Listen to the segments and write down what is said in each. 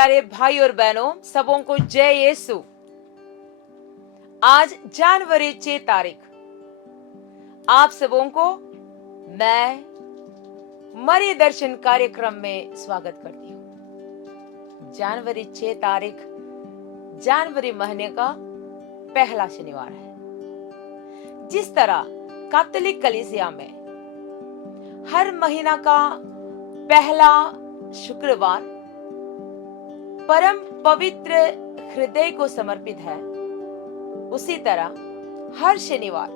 प्यारे भाई और बहनों, सबों को जय यीशु। आज जनवरी 6 तारीख, आप सबों को मैं मरी दर्शन कार्यक्रम में स्वागत करती हूँ। जनवरी 6 तारीख जनवरी महीने का पहला शनिवार है। जिस तरह कैथोलिक कलीसिया में हर महीना का पहला शुक्रवार परम पवित्र हृदय को समर्पित है, उसी तरह हर शनिवार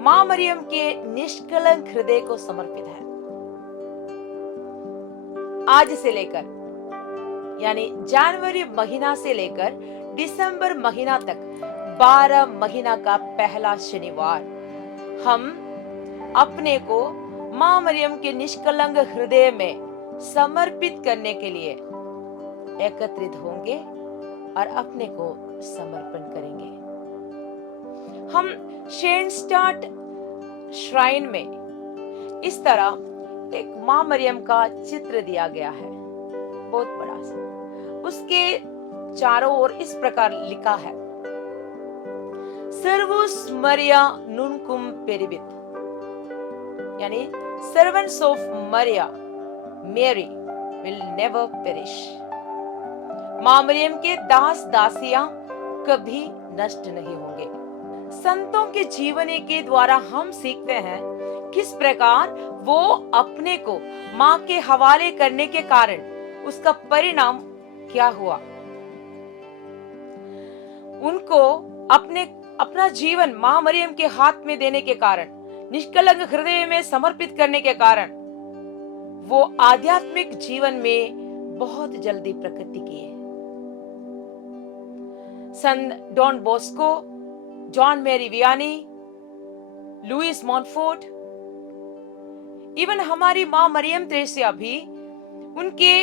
मां मरियम के निष्कलंक हृदय को समर्पित है। आज से लेकर यानी जनवरी महीना से लेकर दिसंबर महीना तक 12 महीना का पहला शनिवार हम अपने को मां मरियम के निष्कलंक हृदय में समर्पित करने के लिए एकत्रित होंगे और अपने को समर्पण करेंगे। हम शेनस्टाट श्राइन में इस तरह एक मां मरियम का चित्र दिया गया है, बहुत बड़ा सा। उसके चारों ओर इस प्रकार लिखा है, सर्वुस मरिया नुनकुम पेरिबित, यानी सर्वेंट्स ऑफ मरिया मेरी विल नेवर पेरिश। मां मरियम के दास दासियां कभी नष्ट नहीं होंगे। संतों के जीवनी के द्वारा हम सीखते हैं किस प्रकार वो अपने को मां के हवाले करने के कारण उसका परिणाम क्या हुआ। उनको अपना जीवन मां मरियम के हाथ में देने के कारण, निष्कलंक हृदय में समर्पित करने के कारण वो आध्यात्मिक जीवन में बहुत जल्दी प्रगति की है। संत Don Bosco, John Mary Vianney, Louis Montfort, even हमारी मां मरियम त्रेसिया भी उनके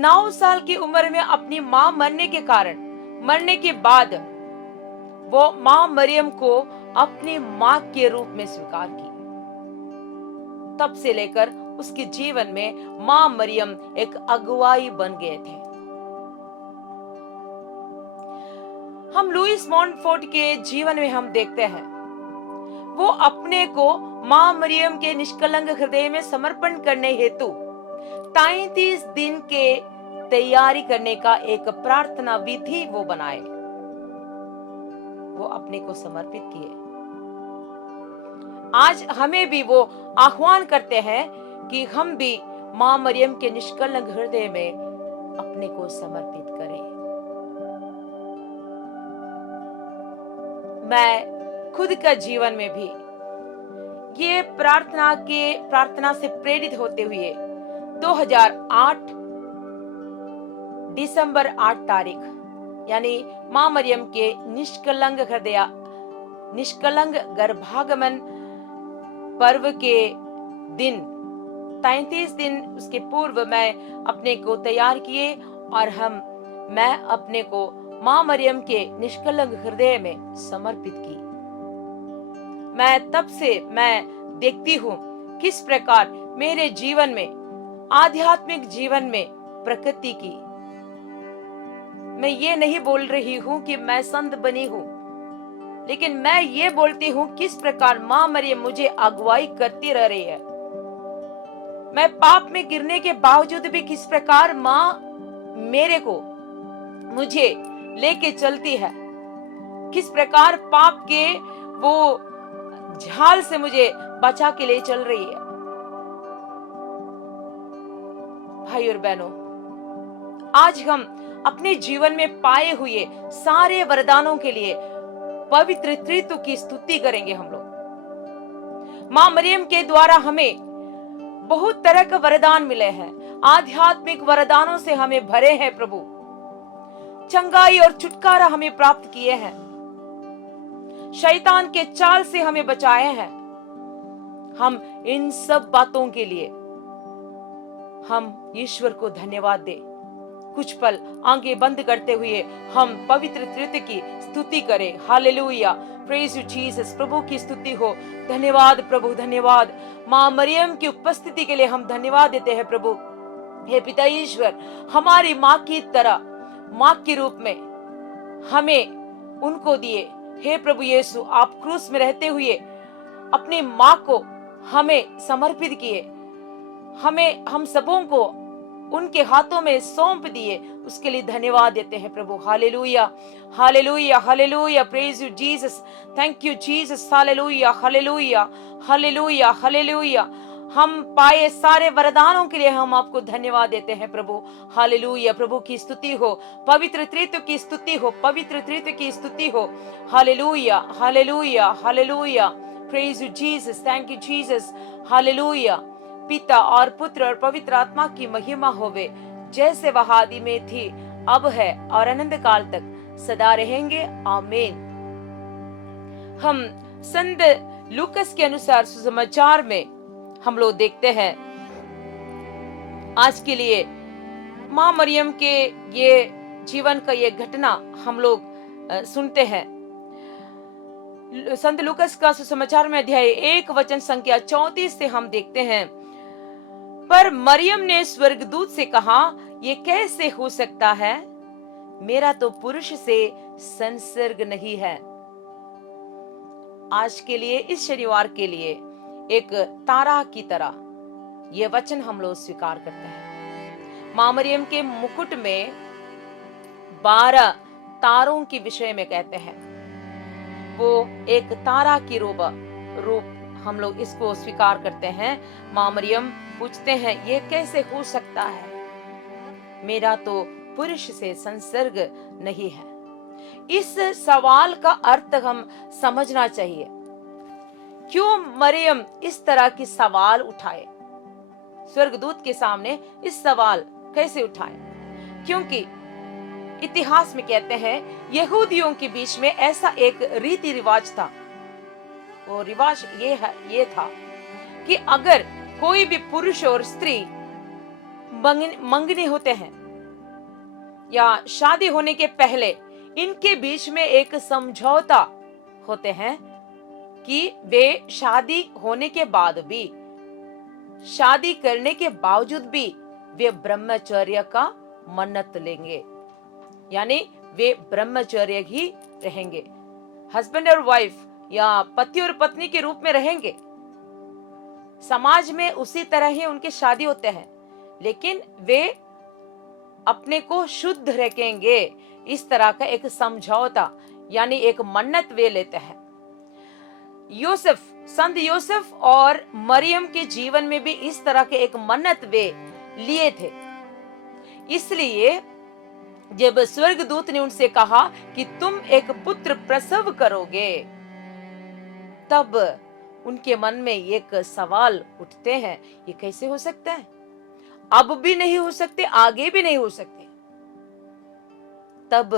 9 साल की उम्र में अपनी मां मरने के बाद वो मां मरियम को अपनी मां के रूप में स्वीकार की। तब से लेकर उसके जीवन में मां मरियम एक अगुवाई बन गए थे। हम लुइस मॉन्टफोर्ट के जीवन में हम देखते हैं वो अपने को मां मरियम के निष्कलंक हृदय में समर्पण करने हेतु 33 दिन के तैयारी करने का एक प्रार्थना विधि वो बनाए, वो अपने को समर्पित किए। आज हमें भी वो आह्वान करते हैं कि हम भी मां मरियम के निष्कलंक हृदय में अपने को समर्पित करें। मैं खुद का जीवन में भी ये प्रार्थना से प्रेरित होते हुए 2008 दिसंबर 8 तारीख यानी मां मरियम के निष्कलंक गर्भागमन पर्व के दिन 33 दिन उसके पूर्व मैं अपने को तैयार किए और मैं अपने को मां मरियम के निष्कलंक हृदय में समर्पित की। तब से मैं देखती हूँ किस प्रकार मेरे जीवन में, आध्यात्मिक जीवन में प्रगति की। मैं ये नहीं बोल रही हूँ कि मैं संत बनी हूँ, लेकिन मैं ये बोलती हूँ किस प्रकार मां मरियम मुझे अगुवाई करती रह रही है। मैं पाप में गिरने के बावजूद भी किस प्रकार मां मुझे लेके चलती है, किस प्रकार पाप के वो झाल से मुझे बचा के ले चल रही है। भाई और बहनों, आज हम अपने जीवन में पाए हुए सारे वरदानों के लिए पवित्र त्रित्व की स्तुति करेंगे। हम लोग मां मरियम के द्वारा हमें बहुत तरह के वरदान मिले हैं, आध्यात्मिक वरदानों से हमें भरे हैं। प्रभु चंगाई और छुटकारा हमें प्राप्त किए हैं, शैतान के चाल से हमें बचाए हैं। हम इन सब बातों के लिए हम ईश्वर को धन्यवाद दें। कुछ पल आंखें बंद करते हुए हम पवित्र त्रित्व की स्तुति करें। Hallelujah, praise you Jesus. प्रभु की स्तुति हो। धन्यवाद प्रभु, धन्यवाद। मां मरियम की उपस्थिति के लिए हम धन्यवाद देते हैं प्रभु। हे पिता ईश्वर, हमारी माँ की तरह, माँ के रूप में हमें उनको दिए। हे प्रभु यीशु, आप क्रूस में रहते हुए अपनी माँ को हमें समर्पित किए, हमें, हम सबों को उनके हाथों में सौंप दिए। उसके लिए धन्यवाद देते हैं प्रभु। Hallelujah, hallelujah, hallelujah, praise you Jesus, thank you Jesus, hallelujah, hallelujah, hallelujah, hallelujah. हम पाए सारे वरदानों के लिए हम आपको धन्यवाद देते हैं प्रभु। हालेलुया, प्रभु की स्तुति हो, पवित्र त्रित्व की स्तुति हो, पवित्र त्रित्व की स्तुति हो। Hallelujah, hallelujah, hallelujah, praise you Jesus, thank you Jesus, hallelujah. पिता और पुत्र और पवित्र आत्मा की महिमा होवे, जैसे वह आदि में थी, अब है और अनंत काल तक सदा रहेंगे, आमीन। हम संत लूकस के अनुसार सुसमाचार में हम लोग देखते हैं, आज के लिए माँ मरियम के ये जीवन का ये घटना हम लोग सुनते हैं। संत लूकस का सुसमाचार में अध्याय 1 वचन संख्या 34 से हम देखते हैं, पर मरियम ने स्वर्गदूत से कहा, ये कैसे हो सकता है, मेरा तो पुरुष से संसर्ग नहीं है। आज के लिए, इस शनिवार के लिए एक तारा की तरह ये वचन हम लोग स्वीकार करते हैं। माँ मरियम के मुकुट में 12 तारों के विषय में कहते हैं, वो एक तारा की रूप हम लोग इसको स्वीकार करते हैं। माँ मरियम पूछते हैं, ये कैसे हो सकता है, मेरा तो पुरुष से संसर्ग नहीं है। इस सवाल का अर्थ हम समझना चाहिए। क्यों मरियम इस तरह की सवाल उठाए, स्वर्गदूत के सामने इस सवाल कैसे उठाए? क्योंकि इतिहास में कहते हैं, यहूदियों के बीच में ऐसा एक रीति रिवाज था। वो रिवाज ये था कि अगर कोई भी पुरुष और स्त्री मंगनी होते हैं या शादी होने के पहले, इनके बीच में एक समझौता होते हैं कि वे शादी होने के बाद भी, शादी करने के बावजूद भी वे ब्रह्मचर्य का मन्नत लेंगे, यानी वे ब्रह्मचर्य ही रहेंगे, हस्बैंड और वाइफ या पति और पत्नी के रूप में रहेंगे। समाज में उसी तरह ही उनके शादी होते हैं, लेकिन वे अपने को शुद्ध रखेंगे। इस तरह का एक समझौता यानी एक मन्नत वे लेते हैं। संत यूसुफ और मरियम के जीवन में भी इस तरह के एक मन्नत वे लिए थे। इसलिए जब स्वर्गदूत ने उनसे कहा कि तुम एक पुत्र प्रसव करोगे, तब उनके मन में एक सवाल उठते हैं, ये कैसे हो सकता है? अब भी नहीं हो सकते, आगे भी नहीं हो सकते। तब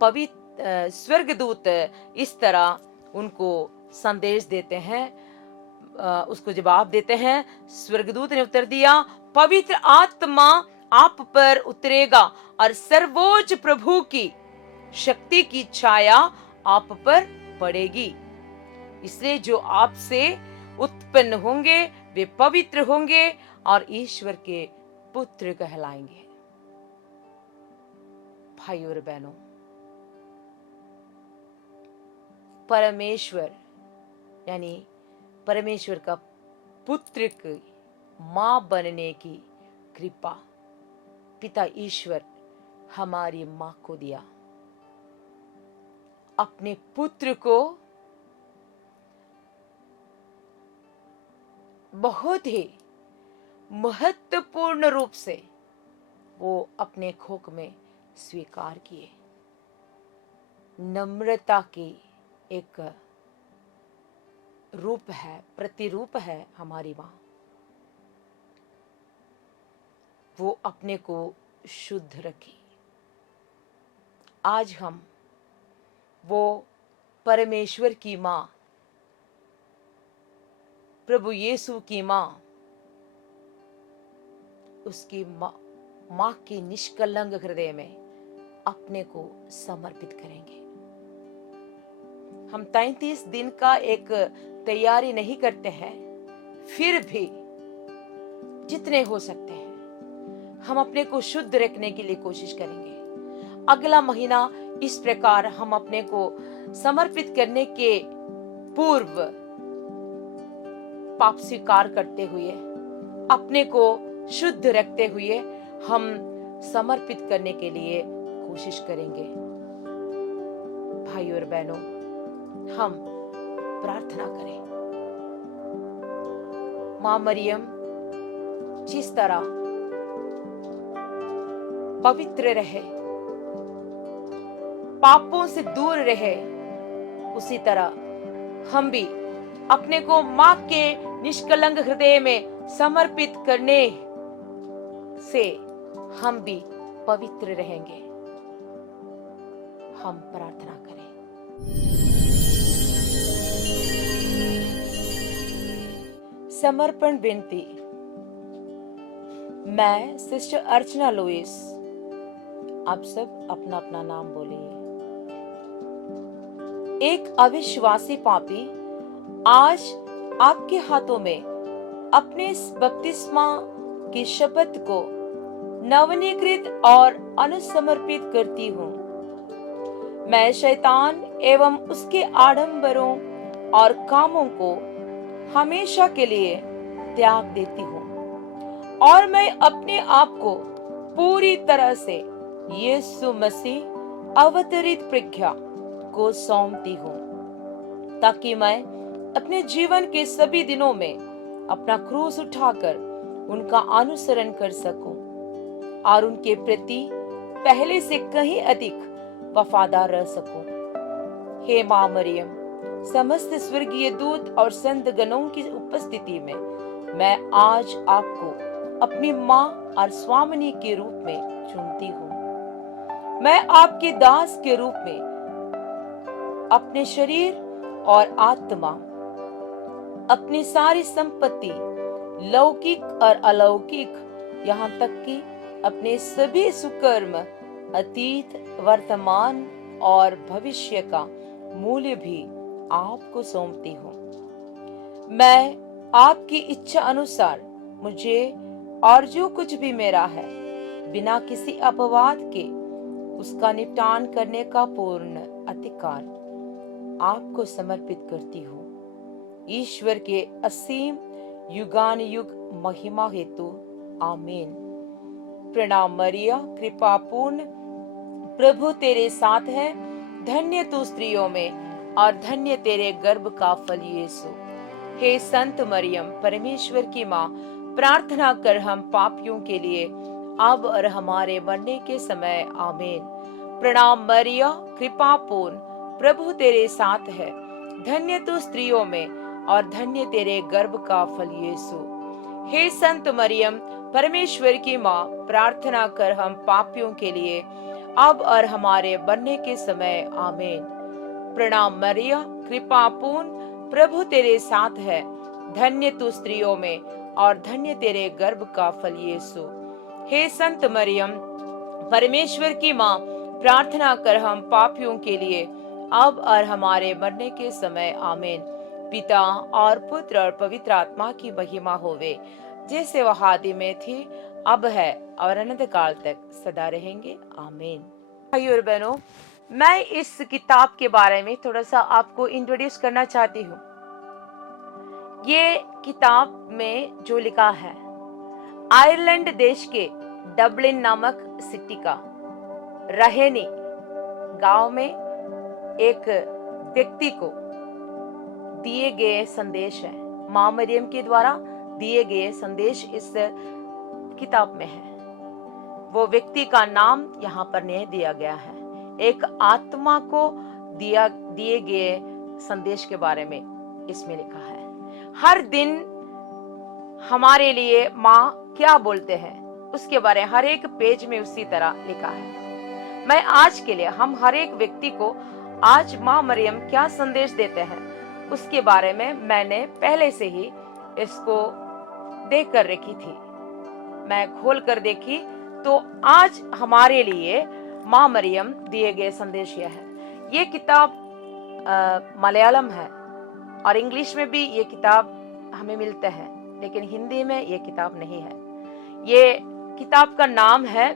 पवित्र स्वर्गदूत इस तरह उनको संदेश देते हैं, उसको जवाब देते हैं। स्वर्गदूत ने उत्तर दिया, पवित्र आत्मा आप पर उतरेगा और सर्वोच्च प्रभु की शक्ति की छाया आप पर पड़ेगी, इसलिए जो आपसे उत्पन्न होंगे वे पवित्र होंगे और ईश्वर के पुत्र कहलाएंगे। भाइयों और बहनों, परमेश्वर यानी परमेश्वर का पुत्र की मां बनने की कृपा पिता ईश्वर हमारी मां को दिया। अपने पुत्र को बहुत ही महत्वपूर्ण रूप से वो अपने खोक में स्वीकार किए। नम्रता की एक रूप है, प्रतिरूप है हमारी मां। वो अपने को शुद्ध रखी। आज हम वो परमेश्वर की मां, प्रभु यीशु की मां, उसकी मां के निष्कलंक हृदय में अपने को समर्पित करेंगे। हम 33 दिन का एक तैयारी नहीं करते हैं, फिर भी जितने हो सकते हैं हम अपने को शुद्ध रखने के लिए कोशिश करेंगे। अगला महीना इस प्रकार हम अपने को समर्पित करने के पूर्व पाप स्वीकार करते हुए, अपने को शुद्ध रखते हुए हम समर्पित करने के लिए कोशिश करेंगे। भाई और बहनों, हम प्रार्थना करें। मां मरियम जिस तरह पवित्र रहे, पापों से दूर रहे, उसी तरह हम भी अपने को मां के निष्कलंक हृदय में समर्पित करने से हम भी पवित्र रहेंगे। हम प्रार्थना करें। समर्पण विनती। मैं सिस्टर अर्चना लुइस। आप सब अपना अपना नाम बोलिए। एक अविश्वासी पापी आज आपके हाथों में अपने बपतिस्मा की शपथ को नवनीकृत और अनुसमर्पित करती हूँ। मैं शैतान एवं उसके आडंबरों और कामों को हमेशा के लिए त्याग देती हूँ और मैं अपने आप को पूरी तरह से यीशु मसीह अवतरित प्रज्ञा को सौंपती हूँ, ताकि मैं अपने जीवन के सभी दिनों में अपना क्रूस उठाकर उनका अनुसरण कर सकूं और उनके प्रति पहले से कहीं अधिक वफादार रह सकूं। हे मां मरियम, समस्त स्वर्गीय दूत और संत गणों की उपस्थिति में मैं आज आपको अपनी मां और स्वामिनी के रूप में चुनती हूँ। मैं आपके दास के रूप में अपने शरीर और आत्मा, अपनी सारी संपत्ति, लौकिक और अलौकिक, यहाँ तक कि अपने सभी सुकर्म, अतीत, वर्तमान और भविष्य का मूल्य भी आपको सौंपती हूँ। मैं आपकी इच्छा अनुसार मुझे और जो कुछ भी मेरा है, बिना किसी अपवाद के उसका निपटान करने का पूर्ण अधिकार आपको समर्पित करती हूँ। ईश्वर के असीम युगान युग महिमा हेतु आमीन। प्रणाम मरिया, कृपा पूर्ण, प्रभु तेरे साथ है। धन्य तू स्त्रियों में और धन्य तेरे गर्भ का फल यीशु। हे संत मरियम, परमेश्वर की माँ, प्रार्थना कर हम पापियों के लिए अब और हमारे मरने के समय आमीन। प्रणाम मरिया, कृपा पूर्ण, प्रभु तेरे साथ है। धन्य तू स्त्रियों में और धन्य तेरे गर्भ का फल यीशु। हे संत मरियम, परमेश्वर की माँ, प्रार्थना कर हम पापियों के लिए अब और हमारे मरने के समय आमीन। प्रणाम मरिया, कृपा पूर्ण, प्रभु तेरे साथ है। धन्य तू स्त्रियों में और धन्य तेरे गर्भ का फल यीशु। हे संत मरियम, परमेश्वर की माँ, प्रार्थना कर हम पापियों के लिए अब और हमारे मरने के समय आमीन। पिता और पुत्र और पवित्र आत्मा की महिमा होवे, जैसे वह आदि में थी, अब है और अनंत काल तक सदा रहेंगे आमीन। भाइयों और बहनों, मैं इस किताब के बारे में थोड़ा सा आपको इंट्रोड्यूस करना चाहती हूँ। ये किताब में जो लिखा है, आयरलैंड देश के डबलिन नामक सिटी का रहेनी गांव में एक व्यक्ति को दिए गए संदेश है। मां मरियम के द्वारा दिए गए संदेश इस किताब में है। वो व्यक्ति का नाम यहाँ पर नहीं दिया गया है। एक आत्मा को दिए गए संदेश के बारे में इसमें लिखा है। हर दिन हमारे लिए माँ क्या बोलते हैं उसके बारे में हर एक पेज में उसी तरह लिखा है। मैं आज के लिए हम हर एक व्यक्ति को आज माँ मरियम क्या संदेश देते हैं उसके बारे में मैंने पहले से ही इसको देख कर रखी थी। मैं खोल कर देखी तो आज हमारे लिए माँ मरियम दिए गए संदेश यह है। ये किताब मलयालम है और इंग्लिश में भी ये किताब हमें मिलता है, लेकिन हिंदी में ये किताब नहीं है। ये किताब का नाम है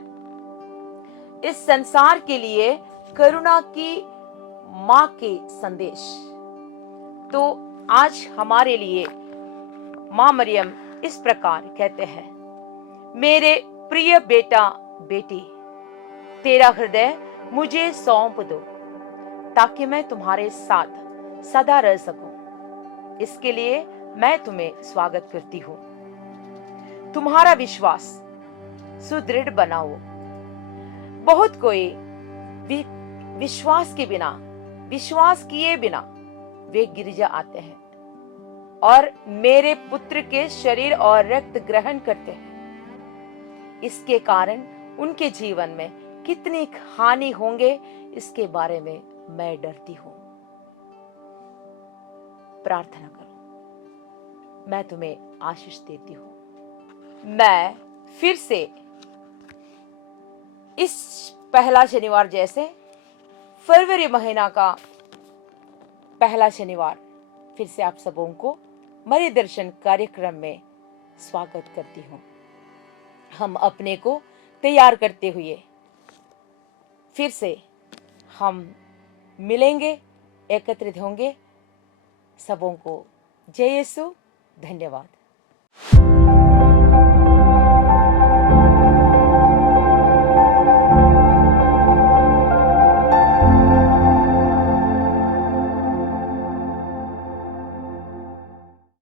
इस संसार के लिए करुणा की मां के संदेश। तो आज हमारे लिए मां मरियम इस प्रकार कहते हैं, मेरे प्रिय बेटा बेटी, तेरा हृदय मुझे सौंप दो ताकि मैं तुम्हारे साथ सदा रह सकूं। इसके लिए मैं तुम्हें स्वागत करती हूं। तुम्हारा विश्वास सुदृढ़ बनाओ। बहुत कोई विश्वास किए बिना वे गिरजा आते हैं और मेरे पुत्र के शरीर और रक्त ग्रहण करते हैं। इसके कारण उनके जीवन में कितनी हानि होंगे, इसके बारे में मैं डरती हूं। प्रार्थना करो। मैं तुम्हें आशीष देती हूं। मैं फिर से इस पहला शनिवार जैसे फरवरी महीना का पहला शनिवार फिर से आप सबों को मरी दर्शन कार्यक्रम में स्वागत करती हूं। हम अपने को तैयार करते हुए फिर से हम मिलेंगे, एकत्रित होंगे। सबों को जय यीशु, धन्यवाद।